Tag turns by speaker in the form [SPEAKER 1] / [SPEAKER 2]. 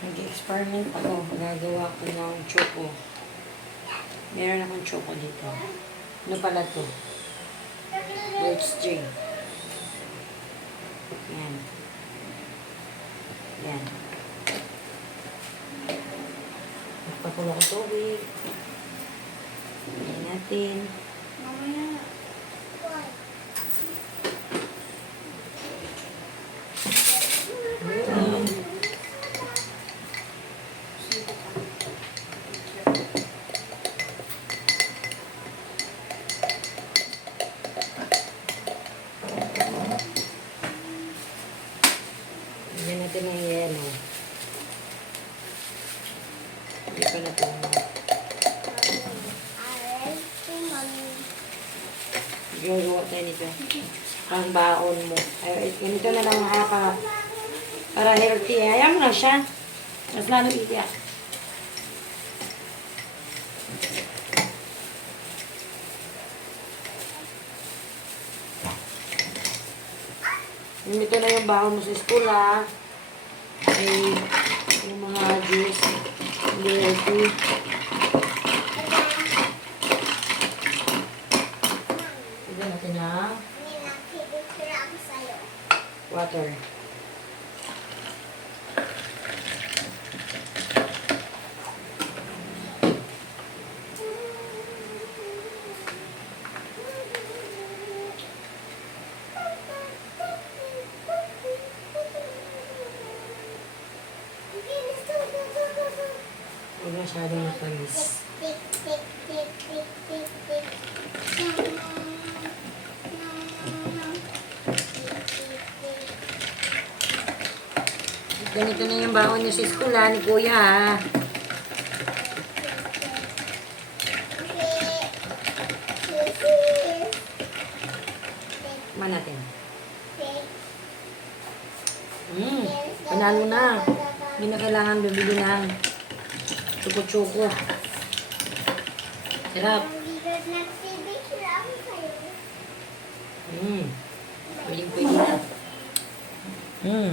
[SPEAKER 1] Nag-experiment ako. Gagawa ko ng choco. Meron akong choco dito. Ano pala to? Birch J. Yan. Yan. Magpakulo ko tubig. Yan natin.
[SPEAKER 2] Mamaya.
[SPEAKER 1] Lagyan natin ng yelo. Hindi pa na
[SPEAKER 2] Aray, si mami.
[SPEAKER 1] Gagawa tayo nito. Pang baon mo. Ay, ganito na lang ha, para, para healthy. Ayaw na siya. Mas lalo iiyak. Ito na yung baon mo sa school ha. Ay, yung mga juice. Hindi healthy. Tignan natin
[SPEAKER 2] ako sa'yo.
[SPEAKER 1] water. Huwag masyadong matamis. Ganito na yung baon niyo sa ha, ni Kuya ha. Man natin. Hmm, panalo na. Hindi na kailangan bibili ng chuko-chuko. Sarap. Hmm. Pwede pwede na. Hmm.